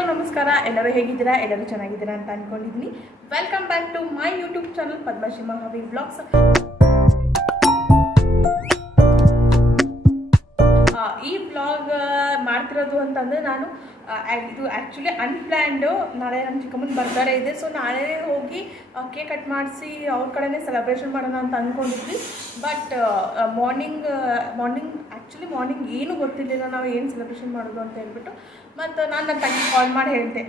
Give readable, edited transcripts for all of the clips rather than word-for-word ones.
Hello ನಮಸ್ಕಾರ, ಎಲ್ಲರೂ ಹೇಗಿದ್ದೀರಾ? ಎಲ್ಲರೂ ಚೆನ್ನಾಗಿದ್ದೀರಾ ಅಂತ ಅಂದ್ಕೊಂಡಿದ್ದೀನಿ. Welcome back to my YouTube channel Padmashree Mahavi vlogs. ಈ ವ್ಲಾಗ್ ಮಾಡ್ತಿರೋದು ಅಂತಂದರೆ ನಾನು ಇದು ಆ್ಯಕ್ಚುಲಿ ಅನ್ಪ್ಲ್ಯಾನ್ಡು. ನಾಳೆ ನಮ್ಮ ಚಿಕ್ಕಮ್ಮನ ಬರ್ತ್ಡೇ ಇದೆ, ಸೊ ನಾಳೆ ಹೋಗಿ ಕೇಕ್ ಕಟ್ ಮಾಡಿಸಿ ಅವ್ರ ಕಡೆನೇ ಸೆಲೆಬ್ರೇಷನ್ ಮಾಡೋಣ ಅಂತ ಅಂದ್ಕೊಂಡಿದ್ವಿ. ಬಟ್ ಮಾರ್ನಿಂಗ್ ಮಾರ್ನಿಂಗ್ ಏನೂ ಗೊತ್ತಿರಲಿಲ್ಲ ನಾವು ಏನು ಸೆಲೆಬ್ರೇಷನ್ ಮಾಡೋದು ಅಂತ ಹೇಳ್ಬಿಟ್ಟು. ಮತ್ತು ನಾನು ನನ್ನ ತಂಗಿ ಕಾಲ್ ಮಾಡಿ ಹೇಳಿದೆ,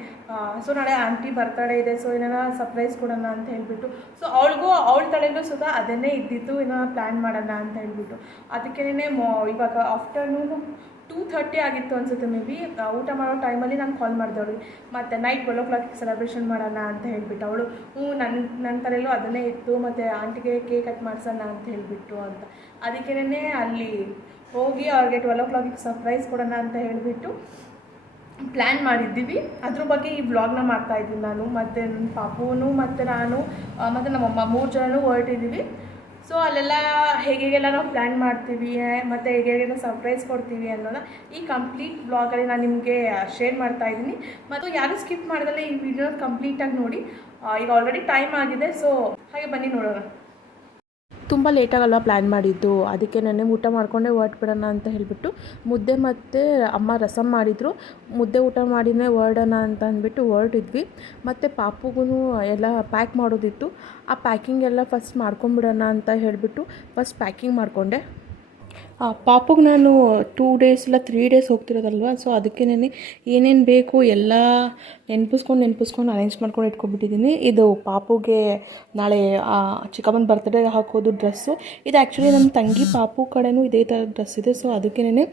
ಸೊ ನಾಳೆ ಆಂಟಿ ಬರ್ತಡೇ ಇದೆ, ಸೊ ಏನಾರ ಸರ್ಪ್ರೈಸ್ ಕೊಡೋಣ ಅಂತ ಹೇಳ್ಬಿಟ್ಟು. ಸೊ ಅವಳ ತಲೆಯಲ್ಲೂ ಸುಧಾ ಅದನ್ನೇ ಇದ್ದಿತ್ತು, ಏನಾರ ಪ್ಲ್ಯಾನ್ ಮಾಡೋಣ ಅಂತ ಹೇಳ್ಬಿಟ್ಟು. ಅದಕ್ಕೇನೆ ಇವಾಗ ಆಫ್ಟರ್ನೂನು 2:30 ಆಗಿತ್ತು ಅನಿಸುತ್ತೆ ಮೇ ಬಿ. ಊಟ ಮಾಡೋ ಟೈಮಲ್ಲಿ ನಾನು ಕಾಲ್ ಮಾಡಿದೆ ಅವಳಿಗೆ. ಮತ್ತು ನೈಟ್ 12 o'clock ಸೆಲೆಬ್ರೇಷನ್ ಮಾಡೋಣ ಅಂತ ಹೇಳ್ಬಿಟ್ಟು. ಅವಳು ನನ್ನ ತಲೆಯಲ್ಲೂ ಅದನ್ನೇ ಇತ್ತು, ಮತ್ತು ಆಂಟಿಗೆ ಕೇಕ್ ಕಟ್ ಮಾಡಿಸೋಣ ಅಂತ ಹೇಳಿಬಿಟ್ಟು ಅಂತ. ಅದಕ್ಕೇನೆ ಅಲ್ಲಿ ಹೋಗಿ ಅವ್ರಿಗೆ 12 o'clock ಸರ್ಪ್ರೈಸ್ ಕೊಡೋಣ ಅಂತ ಹೇಳಿಬಿಟ್ಟು ಪ್ಲ್ಯಾನ್ ಮಾಡಿದ್ದೀವಿ. ಅದ್ರ ಬಗ್ಗೆ ಈ ವ್ಲಾಗ್ನ ಮಾಡ್ತಾಯಿದ್ದೀನಿ ನಾನು, ಮತ್ತು ನನ್ನ ಪಾಪುನು ಮತ್ತು ನಾನು ಮತ್ತು ನಮ್ಮಮ್ಮ 3 ಜನನೂ ಹೊರಟಿದ್ದೀವಿ. ಸೊ ಅಲ್ಲೆಲ್ಲ ಹೇಗೆಲ್ಲ ನಾವು ಪ್ಲ್ಯಾನ್ ಮಾಡ್ತೀವಿ ಮತ್ತು ಹೇಗೆಲ್ಲ ಸರ್ಪ್ರೈಸ್ ಕೊಡ್ತೀವಿ ಅನ್ನೋದನ್ನ ಈ ಕಂಪ್ಲೀಟ್ ವ್ಲಾಗಲ್ಲಿ ನಾನು ನಿಮಗೆ ಶೇರ್ ಮಾಡ್ತಾಯಿದ್ದೀನಿ. ಮತ್ತು ಯಾರು ಸ್ಕಿಪ್ ಮಾಡಿದ್ರೆ ಈ ವಿಡಿಯೋ ಕಂಪ್ಲೀಟಾಗಿ ನೋಡಿ. ಈಗ ಆಲ್ರೆಡಿ ಟೈಮ್ ಆಗಿದೆ, ಸೊ ಹಾಗೆ ಬನ್ನಿ ನೋಡೋಣ. ತುಂಬ ಲೇಟಾಗಲ್ವ ಪ್ಲ್ಯಾನ್ ಮಾಡಿದ್ದು, ಅದಕ್ಕೆ ನೆನ್ನೆ ಊಟ ಮಾಡಿಕೊಂಡೇ ಹೊರಟ್ಬಿಡೋಣ ಅಂತ ಹೇಳಿಬಿಟ್ಟು ಮುದ್ದೆ ಮತ್ತು ಅಮ್ಮ ರಸಮ್ ಮಾಡಿದರು. ಮುದ್ದೆ ಊಟ ಮಾಡಿನೇ ಹೊರಡೋಣ ಅಂತ ಅಂದ್ಬಿಟ್ಟು ಹೊರಟಿದ್ವಿ. ಮತ್ತು ಪಾಪುಗೂ ಎಲ್ಲ ಪ್ಯಾಕ್ ಮಾಡೋದಿತ್ತು. ಆ ಪ್ಯಾಕಿಂಗ್ ಎಲ್ಲ ಫಸ್ಟ್ ಮಾಡ್ಕೊಂಬಿಡೋಣ ಅಂತ ಹೇಳಿಬಿಟ್ಟು ಫಸ್ಟ್ ಪ್ಯಾಕಿಂಗ್ ಮಾಡಿಕೊಂಡೆ. ಪಾಪುಗೆ ನಾನು 2 days ಇಲ್ಲ 3 days ಹೋಗ್ತಿರೋದಲ್ವ, ಸೊ ಅದಕ್ಕೇನೆ ಏನೇನು ಬೇಕು ಎಲ್ಲ ನೆನಪಿಸ್ಕೊಂಡು ಅರೇಂಜ್ ಮಾಡ್ಕೊಂಡು ಇಟ್ಕೊಬಿಟ್ಟಿದ್ದೀನಿ. ಇದು ಪಾಪುಗೆ ನಾಳೆ ಚಿಕ್ಕಮ್ಮನ ಬರ್ತಡೇ ಹಾಕೋದು ಡ್ರೆಸ್ಸು. ಇದು ಆ್ಯಕ್ಚುಲಿ ನಮ್ಮ ತಂಗಿ ಪಾಪು ಕಡೆನೂ ಇದೇ ಥರ ಡ್ರೆಸ್ ಇದೆ, ಸೊ ಅದಕ್ಕೇನೆ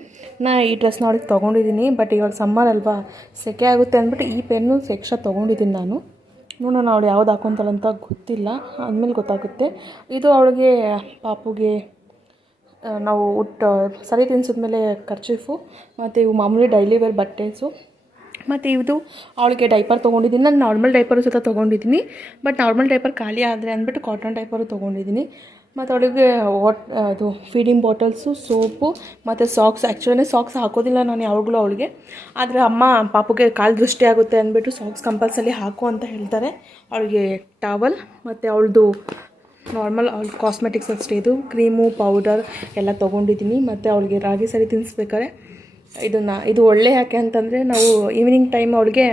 ನಾನು ಈ ಡ್ರೆಸ್ನ ಅವ್ಳಿಗೆ ತೊಗೊಂಡಿದ್ದೀನಿ. ಬಟ್ ಇವಾಗ ಸಮ್ಮರ್ ಅಲ್ವಾ, ಸೆಕೆ ಆಗುತ್ತೆ ಅಂದ್ಬಿಟ್ಟು ಈ ಪೆನ್ನು ಎಕ್ಸ್ಟ್ರಾ ತೊಗೊಂಡಿದ್ದೀನಿ ನಾನು. ನೋಡೋಣ ಅವಳು ಯಾವ್ದು ಹಾಕೊತಾಳಂತ ಗೊತ್ತಿಲ್ಲ, ಆದಮೇಲೆ ಗೊತ್ತಾಗುತ್ತೆ. ಇದು ಅವಳಿಗೆ ಪಾಪುಗೆ ನಾವು ಸರಿ ತಿನ್ಸಿದ್ಮೇಲೆ ಕರ್ಚೀಫು, ಮತ್ತು ಇವು ಮಾಮೂಲಿ ಡೈಲಿ ವೇರ್ ಬಟ್ಟೆಸು, ಮತ್ತು ಇದು ಅವಳಿಗೆ ಡೈಪರ್ ತೊಗೊಂಡಿದ್ದೀನಿ. ನಾನು ನಾರ್ಮಲ್ ಡೈಪರು ಸಹ ತೊಗೊಂಡಿದ್ದೀನಿ. ಬಟ್ ನಾರ್ಮಲ್ ಡೈಪರ್ ಖಾಲಿ ಆದರೆ ಅಂದ್ಬಿಟ್ಟು ಕಾಟನ್ ಡೈಪರು ತೊಗೊಂಡಿದ್ದೀನಿ. ಮತ್ತು ಅವಳಿಗೆ ಅದು ಫೀಡಿಂಗ್ ಬಾಟಲ್ಸು, ಸೋಪು ಮತ್ತು ಸಾಕ್ಸ್. ಆ್ಯಕ್ಚುಲಿ ಸಾಕ್ಸ್ ಹಾಕೋದಿಲ್ಲ ನಾನು ಯಾವಾಗಲೂ ಅವಳಿಗೆ, ಆದರೆ ಅಮ್ಮ ಪಾಪುಗೆ ಕಾಲು ದೃಷ್ಟಿ ಆಗುತ್ತೆ ಅಂದ್ಬಿಟ್ಟು ಸಾಕ್ಸ್ ಕಂಪಲ್ಸರಿ ಹಾಕು ಅಂತ ಹೇಳ್ತಾರೆ. ಅವಳಿಗೆ ಟವಲ್ ಮತ್ತು ಅವಳದು ನಾರ್ಮಲ್ ಅವ್ಳ ಕಾಸ್ಮೆಟಿಕ್ಸ್ ಅಷ್ಟೇ, ಇದು ಕ್ರೀಮು ಪೌಡರ್ ಎಲ್ಲ ತೊಗೊಂಡಿದ್ದೀನಿ. ಮತ್ತು ಅವಳಿಗೆ ರಾಗಿ ಸರಿ ತಿನ್ನಿಸ್ಬೇಕಾದ್ರೆ ಇದು ಒಳ್ಳೆ ಯಾಕೆ ಅಂತಂದರೆ ನಾವು ಈವ್ನಿಂಗ್ ಟೈಮ್ ಅವಳಿಗೆ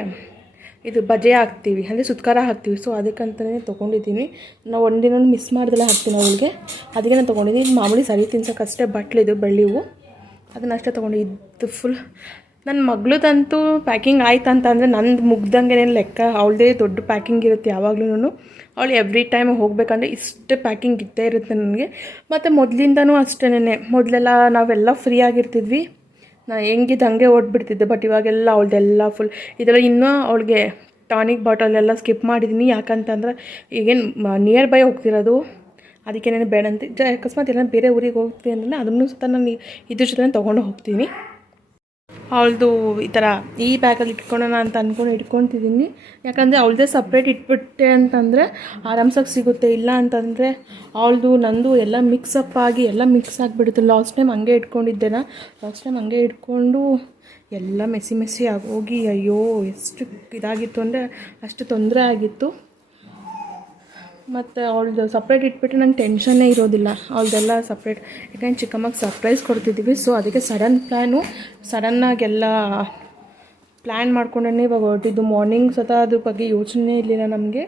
ಇದು ಬಜೆ ಹಾಕ್ತೀವಿ, ಅಂದರೆ ಸುತ್ಕಾರ ಹಾಕ್ತೀವಿ. ಸೊ ಅದಕ್ಕಂತಲೇ ತೊಗೊಂಡಿದ್ದೀನಿ. ನಾವು ಒಂದಿನ ಮಿಸ್ ಮಾಡ್ದಲೇ ಹಾಕ್ತೀನಿ ಅವಳಿಗೆ, ಅದಕ್ಕೆ ನಾನು ತೊಗೊಂಡಿದ್ದೀನಿ. ಇದು ಮಾಮೂಲಿ ಸರಿ ತಿನ್ಸೋಕ್ಕಷ್ಟೇ ಬಟ್ಲಿದು ಬೆಳ್ಳಿವು, ಅದನ್ನಷ್ಟೇ ತೊಗೊಂಡಿದ್ದು. ಫುಲ್ ನನ್ನ ಮಗಳದಂತೂ ಪ್ಯಾಕಿಂಗ್ ಆಯ್ತು ಅಂತಂದರೆ ನಂದು ಮುಗ್ದಂಗೆ ಲೆಕ್ಕ. ಅವಳದೇ ದೊಡ್ಡ ಪ್ಯಾಕಿಂಗ್ ಇರುತ್ತೆ ಯಾವಾಗ್ಲೂ. ಅವಳು ಎವ್ರಿ ಟೈಮ್ ಹೋಗಬೇಕಂದ್ರೆ ಇಷ್ಟು ಪ್ಯಾಕಿಂಗ್ ಇದ್ದೇ ಇರುತ್ತೆ ನನಗೆ. ಮತ್ತು ಮೊದಲಿಂದನೂ ಅಷ್ಟೇನೆ, ಮೊದಲೆಲ್ಲ ನಾವೆಲ್ಲ ಫ್ರೀ ಆಗಿರ್ತಿದ್ವಿ, ನಾನು ಹೆಂಗಿದ್ದು ಹಾಗೆ ಓಡ್ಬಿಡ್ತಿದ್ದೆ. ಬಟ್ ಇವಾಗೆಲ್ಲ ಅವಳದೆಲ್ಲ ಫುಲ್ ಇದೆಲ್ಲ. ಇನ್ನೂ ಅವಳಿಗೆ ಟಾನಿಕ್ ಬಾಟಲೆಲ್ಲ ಸ್ಕಿಪ್ ಮಾಡಿದ್ದೀನಿ. ಯಾಕಂತಂದ್ರೆ ಈಗೇನು ನಿಯರ್ ಬೈ ಹೋಗ್ತಿರೋದು, ಅದಕ್ಕೇನೇನು ಬೇಡ ಅಂತ. ಅಕಸ್ಮಾತ್ ಎಲ್ಲ ಬೇರೆ ಊರಿಗೆ ಹೋಗ್ತೀವಿ ಅಂದರೆ ಅದನ್ನು ಸಹ ನಾನು ಇದ್ರ ಜೊತೆ ತೊಗೊಂಡು ಹೋಗ್ತೀನಿ. ಅವಳದು ಈ ಥರ ಈ ಬ್ಯಾಗಲ್ಲಿ ಇಟ್ಕೊಳ್ಳೋಣ ಅಂತ ಅಂದ್ಕೊಂಡು ಇಟ್ಕೊತಿದ್ದೀನಿ. ಯಾಕಂದರೆ ಅವಳದೇ ಸಪ್ರೇಟ್ ಇಟ್ಬಿಟ್ಟೆ ಅಂತಂದರೆ ಆರಾಮ್ಸಾಗಿ ಸಿಗುತ್ತೆ. ಇಲ್ಲ ಅಂತಂದರೆ ಅವಳದು ನಂದು ಎಲ್ಲ ಮಿಕ್ಸಪ್ ಆಗಿ ಎಲ್ಲ ಮಿಕ್ಸ್ ಆಗಿಬಿಡುತ್ತೆ. ಲಾಸ್ಟ್ ಟೈಮ್ ಹಂಗೆ ಹಂಗೆ ಇಟ್ಕೊಂಡು ಎಲ್ಲ ಮೆಸ್ಸಿ ಆಗೋಗಿ ಅಯ್ಯೋ ಎಷ್ಟು ಇದಾಗಿತ್ತು ಅಂದರೆ ಅಷ್ಟು ತೊಂದರೆ ಆಗಿತ್ತು. ಮತ್ತು ಅವಳದು ಸಪ್ರೇಟ್ ಇಟ್ಬಿಟ್ಟು ನಂಗೆ ಟೆನ್ಷನ್ನೇ ಇರೋದಿಲ್ಲ. ಅವಳದೆಲ್ಲ ಸಪ್ರೇಟ್. ಯಾಕಂದ್ರೆ ಚಿಕ್ಕಮ್ಮಗೆ ಸರ್ಪ್ರೈಸ್ ಕೊಡ್ತಿದ್ದೀವಿ, ಸೊ ಅದಕ್ಕೆ ಸಡನ್ನಾಗೆಲ್ಲ ಪ್ಲ್ಯಾನ್ ಮಾಡ್ಕೊಂಡೇ ಇವಾಗ ಹೊರಟಿದ್ದು. ಮಾರ್ನಿಂಗ್ ಸಹ ಅದ್ರ ಬಗ್ಗೆ ಯೋಚನೆ ಇರಲಿಲ್ಲ ನಮಗೆ.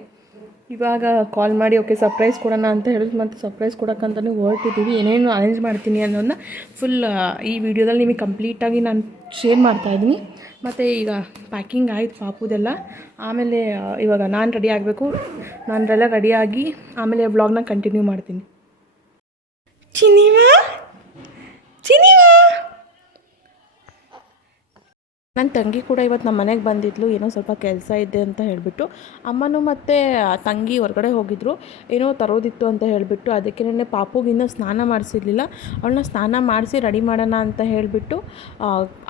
ಇವಾಗ ಕಾಲ್ ಮಾಡಿ ಓಕೆ ಸರ್ಪ್ರೈಸ್ ಕೊಡೋಣ ಅಂತ ಹೇಳಿದ್ರು, ಮತ್ತು ಸರ್ಪ್ರೈಸ್ ಕೊಡೋಕ್ಕಂತಲೇ ಹೊರಟಿದ್ದೀವಿ. ಏನೇನು ಅರೇಂಜ್ ಮಾಡ್ತೀನಿ ಅನ್ನೋದನ್ನ ಫುಲ್ ಈ ವಿಡಿಯೋದಲ್ಲಿ ನಿಮಗೆ ಕಂಪ್ಲೀಟಾಗಿ ನಾನು ಶೇರ್ ಮಾಡ್ತಾಯಿದ್ದೀನಿ. ಮತ್ತು ಈಗ ಪ್ಯಾಕಿಂಗ್ ಆಯ್ತು ಪಾಪುದೆಲ್ಲ. ಆಮೇಲೆ ಇವಾಗ ನಾನು ರೆಡಿ ಆಗಬೇಕು. ನಾನೆಲ್ಲ ರೆಡಿಯಾಗಿ ಆಮೇಲೆ ವ್ಲಾಗ್ನ ಕಂಟಿನ್ಯೂ ಮಾಡ್ತೀನಿ. ಚಿನಿವಾ ನನ್ನ ತಂಗಿ ಕೂಡ ಇವತ್ತು ನಮ್ಮ ಮನೆಗೆ ಬಂದಿದ್ಲು. ಏನೋ ಸ್ವಲ್ಪ ಕೆಲಸ ಇದೆ ಅಂತ ಹೇಳಿಬಿಟ್ಟು. ಅಮ್ಮನೂ ಮತ್ತು ತಂಗಿ ಹೊರಗಡೆ ಹೋಗಿದ್ದರು, ಏನೋ ತರೋದಿತ್ತು ಅಂತ ಹೇಳಿಬಿಟ್ಟು. ಅದಕ್ಕೆ ಪಾಪುಗೆ ಇನ್ನೂ ಸ್ನಾನ ಮಾಡಿಸಿರ್ಲಿಲ್ಲ. ಅವಳನ್ನ ಸ್ನಾನ ಮಾಡಿಸಿ ರೆಡಿ ಮಾಡೋಣ ಅಂತ ಹೇಳಿಬಿಟ್ಟು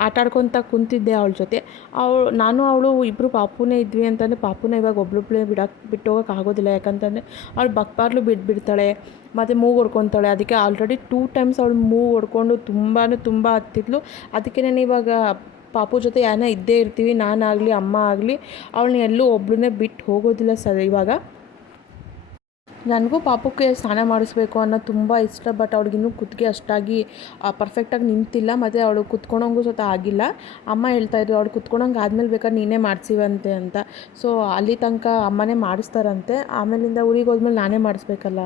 ಆಟಾಡ್ಕೊತ ಕುಂತಿದ್ದೆ ಅವಳ ಜೊತೆ. ನಾನು ಅವಳು ಇಬ್ಬರು ಪಾಪುನೇ ಇದ್ವಿ ಅಂತಂದರೆ ಪಾಪುನ ಇವಾಗ ಒಬ್ಬಳೊಬ್ಬಳೇ ಬಿಟ್ಟು ಹೋಗೋಕೆ ಆಗೋದಿಲ್ಲ. ಯಾಕಂತಂದರೆ ಅವಳು ಬಕ್ಬಾರ್ಲು ಬಿಟ್ಬಿಡ್ತಾಳೆ ಮತ್ತು ಮೂಗು ಹೊಡ್ಕೊತಾಳೆ. ಅದಕ್ಕೆ ಆಲ್ರೆಡಿ 2 times ಅವಳು ಮೂಗು ಹೊಡ್ಕೊಂಡು ತುಂಬ ಹತ್ತಿದ್ಲು. ಅದಕ್ಕೆ ನಾನು ಇವಾಗ ಪಾಪು ಜೊತೆ ಯಾರನ್ನ ಇದ್ದೇ ಇರ್ತೀವಿ, ನಾನಾಗಲಿ ಅಮ್ಮ ಆಗಲಿ. ಅವಳನ್ನ ಎಲ್ಲೂ ಒಬ್ಬಳನ್ನೇ ಬಿಟ್ಟು ಹೋಗೋದಿಲ್ಲ ಸರ್. ಇವಾಗ ನನಗೂ ಪಾಪಕ್ಕೆ ಸ್ನಾನ ಮಾಡಿಸ್ಬೇಕು ಅನ್ನೋದು ತುಂಬ ಇಷ್ಟ. ಬಟ್ ಅವ್ಳಿಗಿನ್ನೂ ಕುತ್ತಿಗೆ ಅಷ್ಟಾಗಿ ಪರ್ಫೆಕ್ಟಾಗಿ ನಿಂತಿಲ್ಲ, ಮತ್ತು ಅವಳು ಕುತ್ಕೊಳಂಗೂ ಸತ ಆಗಿಲ್ಲ. ಅಮ್ಮ ಹೇಳ್ತಾಯಿದ್ರು ಅವಳು ಕುತ್ಕೊಳಂಗೆ ಆದಮೇಲೆ ಬೇಕಾದ್ರೆ ನೀನೇ ಮಾಡಿಸಿವಂತೆ ಅಂತ. ಸೊ ಅಲ್ಲಿ ತನಕ ಅಮ್ಮನೇ ಮಾಡಿಸ್ತಾರಂತೆ, ಆಮೇಲಿಂದ ಊರಿಗೆ ಹೋದ್ಮೇಲೆ ನಾನೇ ಮಾಡಿಸ್ಬೇಕಲ್ಲ.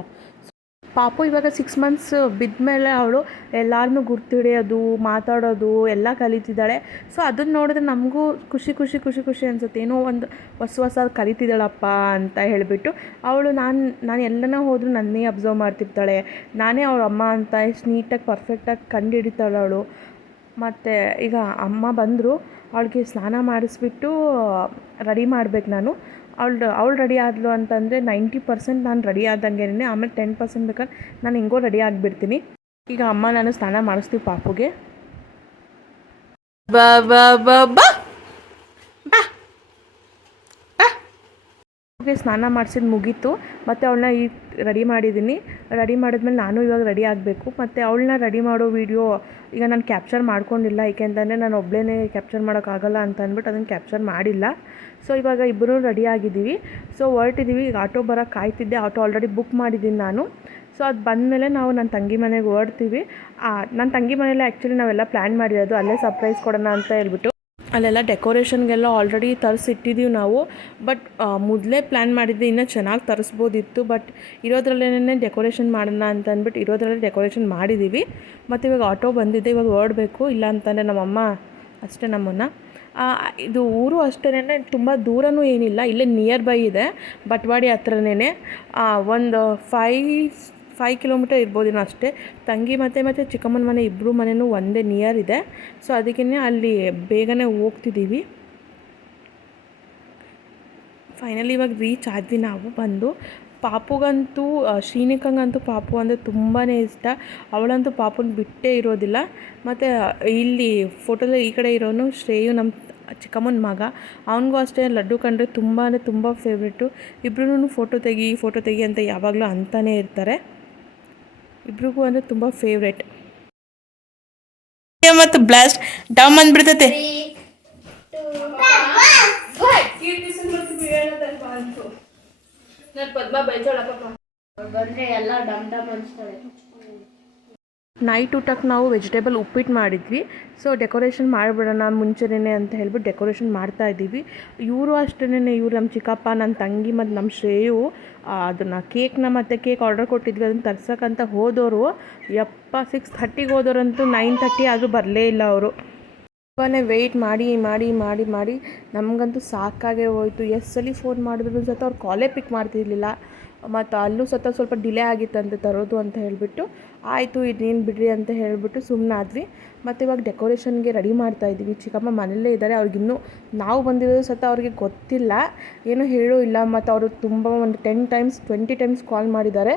ಪಾಪು ಇವಾಗ 6 ಮಂತ್ಸ್ ಬಿದ್ದ ಅವಳು ಎಲ್ಲರನ್ನೂ ಗುರ್ತು ಹಿಡಿಯೋದು, ಮಾತಾಡೋದು ಎಲ್ಲ ಕಲಿತಿದ್ದಾಳೆ. ಸೊ ಅದನ್ನು ನೋಡಿದ್ರೆ ನಮಗೂ ಖುಷಿ ಅನಿಸುತ್ತೆ. ಏನೋ ಒಂದು ಹೊಸ ಕಲಿತಿದ್ದಾಳಪ್ಪ ಅಂತ ಹೇಳಿಬಿಟ್ಟು. ಅವಳು ನಾನು ಎಲ್ಲನ ಹೋದರೂ ನನ್ನೇ ಅಬ್ಸರ್ವ್ ಮಾಡ್ತಿರ್ತಾಳೆ. ನಾನೇ ಅವ್ರ ಅಮ್ಮ ಅಂತ ಎಷ್ಟು ನೀಟಾಗಿ ಪರ್ಫೆಕ್ಟಾಗಿ ಕಂಡು ಹಿಡಿತಾಳೆ ಅವಳು. ಮತ್ತು ಈಗ ಅಮ್ಮ ಬಂದರು, ಅವಳಿಗೆ ಸ್ನಾನ ಮಾಡಿಸ್ಬಿಟ್ಟು ರೆಡಿ ಮಾಡಬೇಕು ನಾನು. ಅವಳು ರೆಡಿ ಆದಳು ಅಂತಂದರೆ 90% ನಾನು ರೆಡಿ ಆದಂಗೆನೇ. ಆಮೇಲೆ 10% ಬೇಕಾದ್ರೆ ನಾನು ಹೆಂಗೋ ರೆಡಿ ಆಗಿಬಿಡ್ತೀನಿ. ಈಗ ಅಮ್ಮ ನಾನು ಸ್ನಾನ ಮಾಡಿಸ್ತೀವಿ ಪಾಪುಗೆ. ಬಾ ಬಾ ಬಾ ಬಾ ಬಾ ಸ್ನಾನ ಮಾಡಿಸಿದ್ದು ಮುಗೀತು. ಮತ್ತು ಅವಳನ್ನ ಈಗ ರೆಡಿ ಮಾಡಿದ್ದೀನಿ. ರೆಡಿ ಮಾಡಿದ್ಮೇಲೆ ನಾನು ಇವಾಗ ರೆಡಿ ಆಗಬೇಕು. ಮತ್ತು ಅವಳನ್ನ ರೆಡಿ ಮಾಡೋ ವೀಡಿಯೋ ಈಗ ನಾನು ಕ್ಯಾಪ್ಚರ್ ಮಾಡ್ಕೊಂಡಿಲ್ಲ, ಏಕೆಂತಂದರೆ ನಾನು ಒಬ್ಬಳೇ ಕ್ಯಾಪ್ಚರ್ ಮಾಡೋಕ್ಕಾಗಲ್ಲ ಅಂತ ಅಂದ್ಬಿಟ್ಟು ಅದನ್ನು ಕ್ಯಾಪ್ಚರ್ ಮಾಡಿಲ್ಲ. ಸೊ ಇವಾಗ ಇಬ್ಬರೂ ರೆಡಿ ಆಗಿದ್ದೀವಿ. ಸೊ ಹೊರಟಿದ್ದೀವಿ. ಈಗ ಆಟೋ ಬರೋಕ್ಕೆ ಕಾಯ್ತಿದ್ದೆ. ಆಟೋ ಆಲ್ರೆಡಿ ಬುಕ್ ಮಾಡಿದ್ದೀನಿ ನಾನು. ಸೊ ಅದು ಬಂದಮೇಲೆ ನಾವು ನನ್ನ ತಂಗಿ ಮನೆಗೆ ಹೊರಡ್ತೀವಿ. ನನ್ನ ತಂಗಿ ಮನೇಲಿ ಆ್ಯಕ್ಚುಲಿ ನಾವೆಲ್ಲ ಪ್ಲ್ಯಾನ್ ಮಾಡಿರೋದು ಅಲ್ಲೇ ಸರ್ಪ್ರೈಸ್ ಕೊಡೋಣ ಅಂತ ಹೇಳ್ಬಿಟ್ಟು. ಅಲ್ಲೆಲ್ಲ ಡೆಕೋರೇಷನ್ಗೆಲ್ಲ ಆಲ್ರೆಡಿ ತರಿಸಿಟ್ಟಿದ್ದೀವಿ ನಾವು. ಬಟ್ ಮೊದಲೇ ಪ್ಲ್ಯಾನ್ ಮಾಡಿದ್ದೆ, ಇನ್ನೂ ಚೆನ್ನಾಗಿ ತರಿಸ್ಬೋದಿತ್ತು. ಬಟ್ ಇರೋದ್ರಲ್ಲೇ ಡೆಕೋರೇಷನ್ ಮಾಡೋಣ ಅಂತ ಅಂದ್ಬಿಟ್ಟು ಇರೋದ್ರಲ್ಲೇ ಡೆಕೋರೇಷನ್ ಮಾಡಿದ್ದೀವಿ. ಮತ್ತು ಇವಾಗ ಆಟೋ ಬಂದಿದೆ, ಇವಾಗ ಹೊರಡಬೇಕು. ಇಲ್ಲ ಅಂತಂದರೆ ನಮ್ಮಮ್ಮ ಅಷ್ಟೇ ನಮ್ಮನ್ನು. ಇದು ಊರು ಅಷ್ಟೇನೆ, ತುಂಬ ದೂರನೂ ಏನಿಲ್ಲ, ಇಲ್ಲೇ ನಿಯರ್ ಬೈ ಇದೆ, ಬಟ್ವಾಡಿ ಹತ್ರನೇ. ಒಂದು 5 ಕಿಲೋಮೀಟರ್ ಇರ್ಬೋದೇನೋ ಅಷ್ಟೇ. ತಂಗಿ ಮತ್ತು ಚಿಕ್ಕಮ್ಮನ ಮನೆ ಇಬ್ಬರು ಮನೆಯೂ ಒಂದೇ ನಿಯರ್ ಇದೆ. ಸೊ ಅದಕ್ಕೇ ಅಲ್ಲಿ ಬೇಗನೆ ಹೋಗ್ತಿದ್ದೀವಿ. ಫೈನಲಿ ಇವಾಗ ರೀಚ್ ಆದ್ವಿ ನಾವು ಬಂದು. ಪಾಪುಗಂತೂ ಶ್ರೀನಿಕಂಗಂತೂ ಪಾಪು ಅಂದರೆ ತುಂಬಾ ಇಷ್ಟ. ಅವಳಂತೂ ಪಾಪುನ ಬಿಟ್ಟೇ ಇರೋದಿಲ್ಲ. ಮತ್ತು ಇಲ್ಲಿ ಫೋಟೋದಲ್ಲಿ ಈ ಕಡೆ ಇರೋನು ಶ್ರೇಯು, ನಮ್ಮ ಚಿಕ್ಕಮ್ಮನ ಮಗ. ಅವನಿಗೂ ಅಷ್ಟೇ ಲಡ್ಡು ಕಂಡ್ರೆ ತುಂಬ ಫೇವ್ರೇಟು. ಇಬ್ರೂ ಫೋಟೋ ತೆಗಿ ಅಂತ ಯಾವಾಗಲೂ ಅಂತಾನೇ ಇರ್ತಾರೆ. ಇಬ್ರಿಗೂ ಅಂದರೆ ತುಂಬ ಫೇವ್ರೇಟ್. ಮತ್ತು ಬ್ಲಾಸ್ಟ್ ಡಮ್ ಅಂದ್ಬಿಡ್ತೈತೆ. ನೈಟ್ ಊಟಕ್ಕೆ ನಾವು ವೆಜಿಟೇಬಲ್ ಉಪ್ಪಿಟ್ಟು ಮಾಡಿದ್ವಿ. ಸೊ ಡೆಕೋರೇಷನ್ ಮಾಡಿಬಿಡೋಣ ಮುಂಚೆನೇ ಅಂತ ಹೇಳ್ಬಿಟ್ಟು ಡೆಕೋರೇಷನ್ ಮಾಡ್ತಾಯಿದ್ದೀವಿ. ಇವರು ಅಷ್ಟೇನೆ, ಇವರು ನಮ್ಮ ಚಿಕ್ಕಪ್ಪ, ನನ್ನ ತಂಗಿ ಮತ್ತು ನಮ್ಮ ಶ್ರೇಯು ಅದನ್ನು ಕೇಕ್ ಆರ್ಡರ್ ಕೊಟ್ಟಿದ್ವಿ. ಅದನ್ನು ತರ್ಸೋಕ್ಕಂತ ಹೋದವರು 6:30ಗೆ ಹೋದವರಂತೂ 9:30 ಆದರೂ ಬರಲೇ ಇಲ್ಲ ಅವರು. ತುಂಬಾ ವೆಯ್ಟ್ ಮಾಡಿ ನಮಗಂತೂ ಸಾಕಾಗೇ ಹೋಯಿತು. ಎಷ್ಟು ಸಲ ಫೋನ್ ಮಾಡಿದ್ರು ಸತ ಅವ್ರು ಕಾಲೇ ಪಿಕ್ ಮಾಡ್ತಿರ್ಲಿಲ್ಲ. ಮತ್ತು ಅಲ್ಲೂ ಸತ ಸ್ವಲ್ಪ ಡಿಲೇ ಆಗಿತ್ತಂತೆ ತರೋದು ಅಂತ ಹೇಳಿಬಿಟ್ಟು. ಆಯಿತು ಇನ್ನೇನು ಬಿಡ್ರಿ ಅಂತ ಹೇಳಿಬಿಟ್ಟು ಸುಮ್ಮನಾದ್ವಿ. ಮತ್ತು ಇವಾಗ ಡೆಕೋರೇಷನ್ಗೆ ರೆಡಿ ಮಾಡ್ತಾಯಿದ್ವಿ. ಚಿಕ್ಕಮ್ಮ ಮನೆಯಲ್ಲೇ ಇದ್ದಾರೆ. ಅವ್ರಿಗಿನ್ನೂ ನಾವು ಬಂದಿರೋದು ಸತ ಅವ್ರಿಗೆ ಗೊತ್ತಿಲ್ಲ, ಏನೂ ಹೇಳೂ ಇಲ್ಲ. ಮತ್ತು ಅವರು ತುಂಬ ಒಂದು 10 ಟೈಮ್ಸ್ 20 ಟೈಮ್ಸ್ ಕಾಲ್ ಮಾಡಿದ್ದಾರೆ.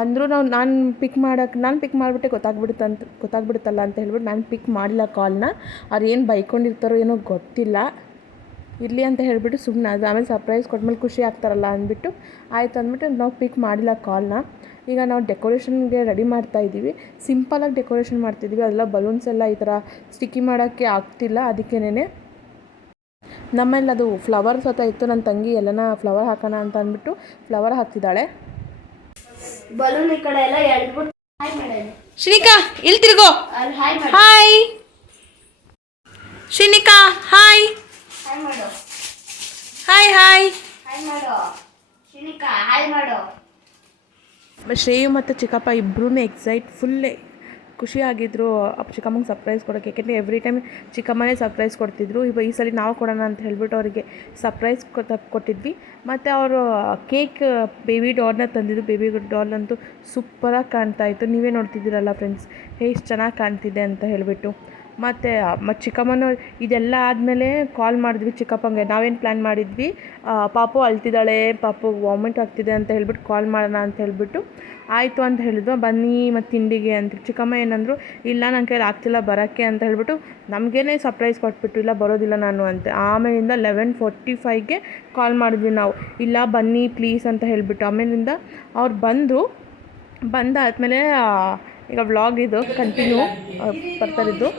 ಅಂದರೂ ನಾನು ಪಿಕ್ ಮಾಡಿಬಿಟ್ಟೆ ಗೊತ್ತಾಗ್ಬಿಡುತ್ತಲ್ಲ ಅಂತ ಹೇಳ್ಬಿಟ್ಟು ನಾನು ಪಿಕ್ ಮಾಡಿಲ್ಲ ಕಾಲ್ನ. ಅವ್ರು ಏನು ಬೈಕೊಂಡಿರ್ತಾರೋ ಏನೋ ಗೊತ್ತಿಲ್ಲ, ಇರಲಿ ಅಂತ ಹೇಳಿಬಿಟ್ಟು ಸುಮ್ಮನೆ ಅದು. ಆಮೇಲೆ ಸರ್ಪ್ರೈಸ್ ಕೊಟ್ಮೇಲೆ ಖುಷಿ ಆಗ್ತಾರಲ್ಲ ಅಂದ್ಬಿಟ್ಟು ಆಯಿತು ಅಂದ್ಬಿಟ್ಟು ನಾವು ಪಿಕ್ ಮಾಡಿಲ್ಲ ಕಾಲ್ನ. ಈಗ ನಾವು ಡೆಕೋರೇಷನ್ಗೆ ರೆಡಿ ಮಾಡ್ತಾಯಿದ್ದೀವಿ. ಸಿಂಪಲಾಗಿ ಡೆಕೋರೇಷನ್ ಮಾಡ್ತಿದ್ದೀವಿ. ಅದೆಲ್ಲ ಬಲೂನ್ಸ್ ಎಲ್ಲ ಈ ಥರ ಸ್ಟಿಕ್ಕಿ ಮಾಡೋಕ್ಕೆ ಆಗ್ತಿಲ್ಲ, ಅದಕ್ಕೇನೆ. ನಮ್ಮಲ್ಲಿ ಅದು ಫ್ಲವರ್ ಸತ ಇತ್ತು. ನನ್ನ ತಂಗಿ ಎಲ್ಲನ ಫ್ಲವರ್ ಹಾಕೋಣ ಅಂತ ಅಂದ್ಬಿಟ್ಟು ಫ್ಲವರ್ ಹಾಕ್ತಿದ್ದಾಳೆ. ಬಲೂನ್ ಈ ಕಡೆ ಎಲ್ಲ ಎಳ್ಬಿಟ್ಟು ಹಾಯ್ ಮಾಡೋಣ. ಶ್ರೀನಿಕಾ ಇಲ್ಲಿ ತಿರ್ಗೋ. ಹಾಯ್ ಶ್ರೀನಿಕಾ, ಹಾಯ್ ಹಾಯ್ ಮಾಡು. ಹಾಯ್ ಮಾಡು ಶ್ರೀನಿಕಾ, ಹಾಯ್ ಮಾಡು. ಶ್ರೇಯು ಮತ್ತು ಚಿಕ್ಕಪ್ಪ ಇಬ್ಬರೂ ಫುಲ್ಲೇ ಖುಷಿಯಾಗಿದ್ದರು ಚಿಕ್ಕಮ್ಮಂಗೆ ಸರ್ಪ್ರೈಸ್ ಕೊಡೋಕ್ಕೆ. ಯಾಕೆಂದರೆ ಎವ್ರಿ ಟೈಮ್ ಚಿಕ್ಕಮ್ಮನೇ ಸರ್ಪ್ರೈಸ್ ಕೊಡ್ತಿದ್ರು. ಈ ಸಲ ನಾವು ಕೊಡೋಣ ಅಂತ ಹೇಳ್ಬಿಟ್ಟು ಅವರಿಗೆ ಸರ್ಪ್ರೈಸ್ ಕೊಟ್ಟಿದ್ವಿ. ಮತ್ತು ಅವರು ಕೇಕ್ ಬೇಬಿ ಡಾಲ್ನ ತಂದಿದ್ದು. ಬೇಬಿ ಡಾಲ್ ಅಂತೂ ಸೂಪರಾಗಿ ಕಾಣ್ತಾಯಿತ್ತು. ನೀವೇ ನೋಡ್ತಿದ್ದೀರಲ್ಲ ಫ್ರೆಂಡ್ಸ್, ಎಷ್ಟು ಚೆನ್ನಾಗಿ ಕಾಣ್ತಿದೆ ಅಂತ ಹೇಳಿಬಿಟ್ಟು. ಮತ್ತು ಚಿಕ್ಕಮ್ಮನ ಇದೆಲ್ಲ ಆದಮೇಲೆ ಕಾಲ್ ಮಾಡಿದ್ವಿ ಚಿಕ್ಕಪ್ಪಂಗೆ. ನಾವೇನು ಪ್ಲ್ಯಾನ್ ಮಾಡಿದ್ವಿ, ಪಾಪು ಅಳ್ತಿದ್ದಾಳೆ, ಪಾಪು ವಾಮಿಟ್ ಆಗ್ತಿದೆ ಅಂತ ಹೇಳ್ಬಿಟ್ಟು ಕಾಲ್ ಮಾಡೋಣ ಅಂತ ಹೇಳಿಬಿಟ್ಟು ಆಯಿತು ಅಂತ ಹೇಳಿದ್ವು. ಬನ್ನಿ ಮತ್ತು ತಿಂಡಿಗೆ ಅಂತ. ಚಿಕ್ಕಮ್ಮ ಏನಂದರು, ಇಲ್ಲ ನನ್ನ ಕೈಲಿ ಆಗ್ತಿಲ್ಲ ಬರೋಕ್ಕೆ ಅಂತ ಹೇಳಿಬಿಟ್ಟು ನಮಗೇ ಸರ್ಪ್ರೈಸ್ ಕೊಟ್ಬಿಟ್ಟು ಇಲ್ಲ ಬರೋದಿಲ್ಲ ನಾನು ಅಂತ. ಆಮೇಲಿಂದ 11:45ಗೆ ಕಾಲ್ ಮಾಡಿದ್ವಿ ನಾವು, ಇಲ್ಲ ಬನ್ನಿ ಪ್ಲೀಸ್ ಅಂತ ಹೇಳಿಬಿಟ್ಟು. ಆಮೇಲಿಂದ ಅವ್ರು ಬಂದಾದಮೇಲೆ ಈಗ ವ್ಲಾಗ್ ಇದು ಕಂಟಿನ್ಯೂ ಬರ್ತಾರಿದ್ದು.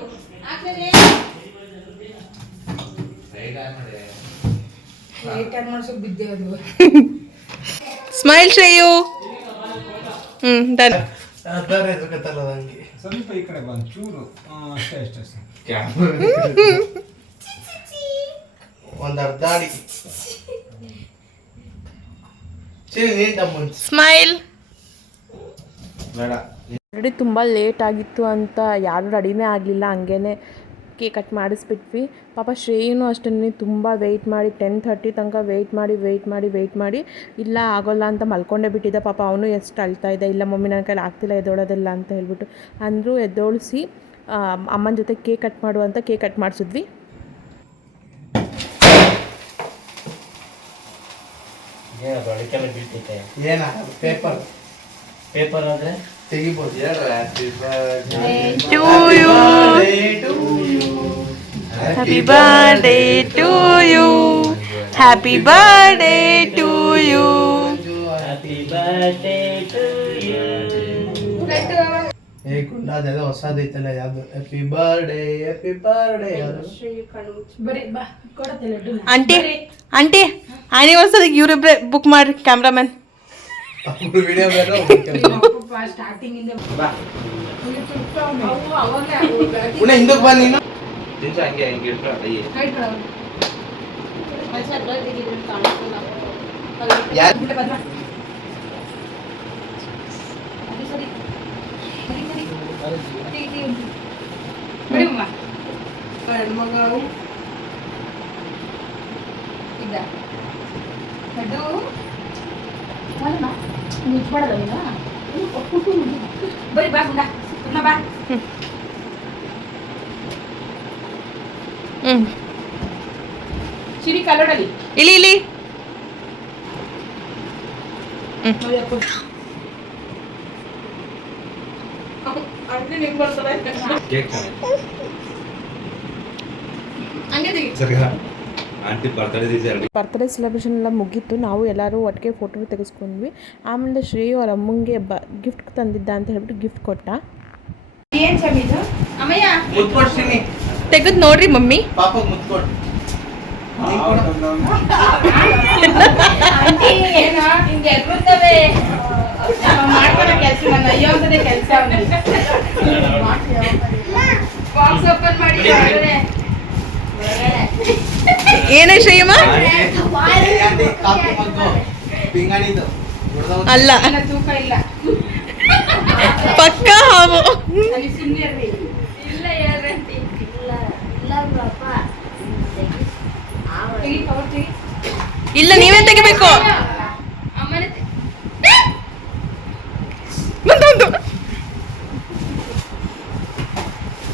ಸ್ಮೈಲ್ ಶ್ರೇಯು. ಡನ್. ಸ್ವಲ್ಪ ಈ ಕಡೆ ಬಂದು ಚೂರು ಅಷ್ಟೇ ಒಂದು ಅರ್ಧ ಅಡಿ ಸ್ಮೈಲ್. ಬೇಡ. ಆಲ್ರೆಡಿ ತುಂಬ ಲೇಟ್ ಆಗಿತ್ತು ಅಂತ ಯಾರೂ ರೆಡಿನೇ ಆಗಲಿಲ್ಲ, ಹಂಗೇ ಕೇಕ್ ಕಟ್ ಮಾಡಿಸ್ಬಿಟ್ವಿ. ಪಾಪ ಶ್ರೇಯೂ ಅಷ್ಟೇ ತುಂಬ ವೆಯ್ಟ್ ಮಾಡಿ 10:30 ತನಕ ವೆಯ್ಟ್ ಮಾಡಿ ಇಲ್ಲ ಆಗೋಲ್ಲ ಅಂತ ಮಲ್ಕೊಂಡೇ ಬಿಟ್ಟಿದ್ದ. ಪಾಪ ಅವನು ಎಷ್ಟು ಅಳ್ತಾ ಇದ್ದ, ಇಲ್ಲ ಮಮ್ಮಿ ನನ್ನ ಕೈಲಿ ಆಗ್ತಿಲ್ಲ ಎದ್ದೋಳೋದಿಲ್ಲ ಅಂತ ಹೇಳ್ಬಿಟ್ಟು. ಅಂದರೂ ಎದ್ದೋಳಿಸಿ ಅಮ್ಮನ ಜೊತೆ ಕೇಕ್ ಕಟ್ ಮಾಡು ಅಂತ ಕೇಕ್ ಕಟ್ ಮಾಡಿಸಿದ್ವಿ. ಪೇಪರ್ ಅಂದ್ರೆ ತೆಗಿಬೋದು. Happy birthday to you. Happy birthday to you. Happy birthday to you. ಗುಂಡ ಅದೆಲ್ಲ ಹೊಸದೈತಲ್ಲ ಯಾವ್ದು ಹ್ಯಾಪಿ ಬರ್ಡೇ ಆಂಟಿ ಆನಿವರ್ಸರಿಗೆ ಇವರಿಬ್ರೆ ಬುಕ್ ಮಾಡಿ ಕ್ಯಾಮ್ರಾಮನ್. ವಿಡಿಯೋ ಹಿಂದಕ್ಕೆ ಬಾ ನೀನು. ಹಂಗೆ ಇಲ್ಲಿ ಬರ್ತ್ಡೇ ಸೆಲೆಬ್ರೇಷನ್ ಎಲ್ಲ ಮುಗೀತು. ನಾವು ಎಲ್ಲರೂ ಒಟ್ಟಿಗೆ ಫೋಟೋ ತೆಗೆಸ್ಕೊಂಡ್ವಿ. ಆಮೇಲೆ ಶ್ರೇಯು ಅವ್ರ ಅಮ್ಮಂಗೆ ಗಿಫ್ಟ್ ತಂದಿದ್ದ ಅಂತ ಹೇಳ್ಬಿಟ್ಟು ಗಿಫ್ಟ್ ಕೊಟ್ಟ. ತೆಗೆದು ನೋಡ್ರಿ ಮಮ್ಮಿ. ಏನೇ ಶ್ರೇಯಮ್ಮ ಅಲ್ಲ ಪಕ್ಕ ಹಾವು. ಇಲ್ಲ ನೀವೇ ತೆಗಿಬೇಕು.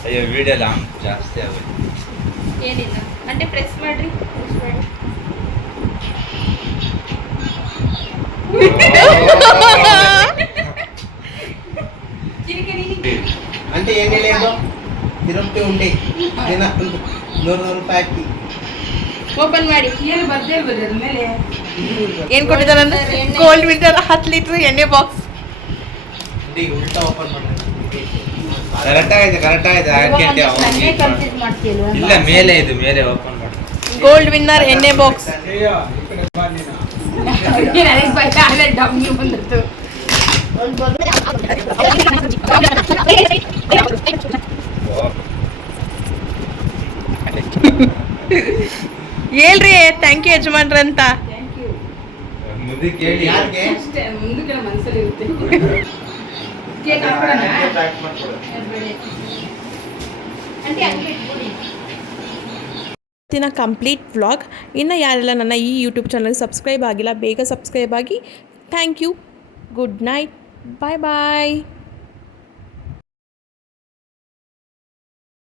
ಅಯ್ಯೋ ವಿಡಿಯೋ ಲಾಂಗ್ ಜಾಸ್ತಿ ಆಗುತ್ತೆ. ಏನಿಲ್ಲ అంటే ಪ್ರೆಸ್ ಮಾಡ್ರಿ. అంటే ఏంటి లేదు తిరుపతి ఉండి ದಿನ 100 ರೂಪಾಯಿ ಹಾಕಿ ಓಪನ್ ಮಾಡಿ. ಏನ್ ಕೊಟ್ಟಿದ್ದಾರಂದ್ರೆ ಕೋಲ್ಡ್ ವಿಂಟರ್ 10 ಲೀಟರ್ ಎಣ್ಣೆ ಬಾಕ್ಸ್. ಉಲ್ಟಾ ಓಪನ್ ಮಾಡಿ. ಕರೆಕ್ಟ್ ಆಗಿದೆ ಇಲ್ಲ ಮೇಲೆ ಓಪನ್ ಮಾಡಿ. ಗೋಲ್ಡ್ ವಿನ್ನರ್ ಎಣ್ಣೆ ಬಾಕ್ಸ್. ಹೇಳ್ರಿ ಥ್ಯಾಂಕ್ ಯು ಯಜಮಾನ್ರ ಅಂತ. ಮುಂದೆ ಕೇಳಿ ದಿನ ಕಂಪ್ಲೀಟ್ ವ್ಲಾಗ್. ಇನ್ನು ಯಾರೆಲ್ಲ ನನ್ನ ಈ ಯೂಟ್ಯೂಬ್ ಚಾನಲ್ಗೆ ಸಬ್ಸ್ಕ್ರೈಬ್ ಆಗಿಲ್ಲ ಬೇಗ ಸಬ್ಸ್ಕ್ರೈಬ್ ಆಗಿ. Thank you. Good night. Bye bye.